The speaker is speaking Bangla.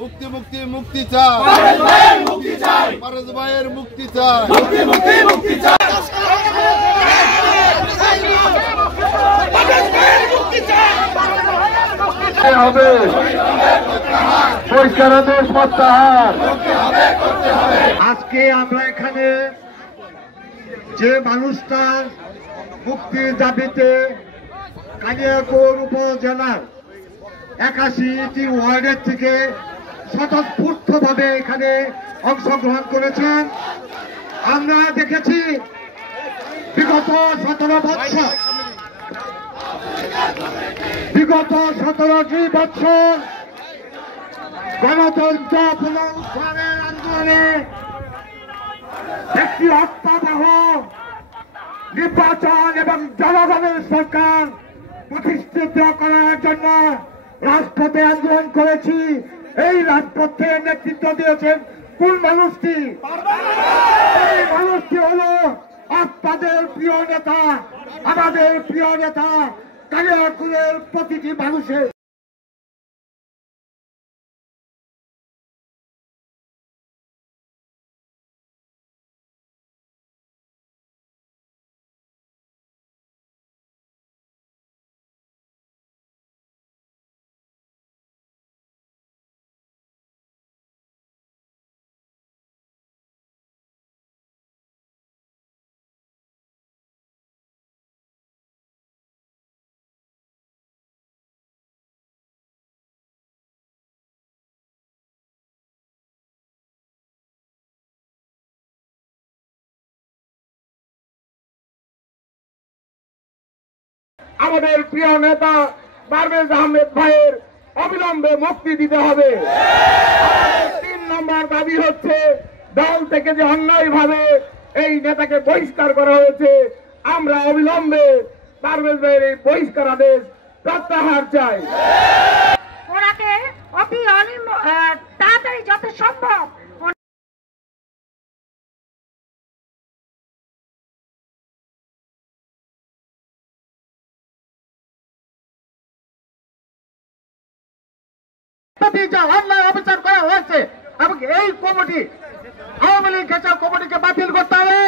মুক্তি মুক্তি মুক্তি চাই, পারভেজ ভাইয়ের মুক্তি চাই, হবে পরিষ্কার আদেশ প্রত্যাহার। আজকে আমরা এখানে যে মানুষটা মুক্তির দাবিতে কালিয়াকৈর উপজেলার ৮১টি ওয়ার্ডের থেকে স্বতঃস্ফূর্তভাবে এখানে অংশগ্রহণ করেছেন। আমরা দেখেছি বিগত ১৭টি বছর গণতন্ত্র পুনরুদ্ধারের আন্দোলনে একটি অর্থাবহ নির্বাচন এবং জনগণের সরকার প্রতিষ্ঠিত করার জন্য রাজপথে আন্দোলন করেছি। এই রাজপথে নেতৃত্ব দিয়েছেন কোন মানুষটি? এই মানুষটি হলো আপনাদের প্রিয় নেতা, আমাদের প্রিয় নেতা কালিয়াকৈরের প্রতিটি মানুষের। আমাদের প্রিয় নেতা পারভেজ আহমেদ ভাইয়ের অবিলম্বে মুক্তি দিতে হবে। ৩ নম্বর দাবি হচ্ছে দল থেকে যে অন্যায়ভাবে এই নেতাকে বহিষ্কার করা হয়েছে, আমরা অবিলম্বে পারভেজ ভাইয়ের এই বহিষ্কার আদেশ প্রত্যাহার চাই। ওনাকে অতি তাড়াতাড়ি যত সম্ভব অন্যায় অবিচার করা হয়েছে এবং এই কমিটি আওয়ামী লীগ কমিটিকে বাতিল করতে হবে।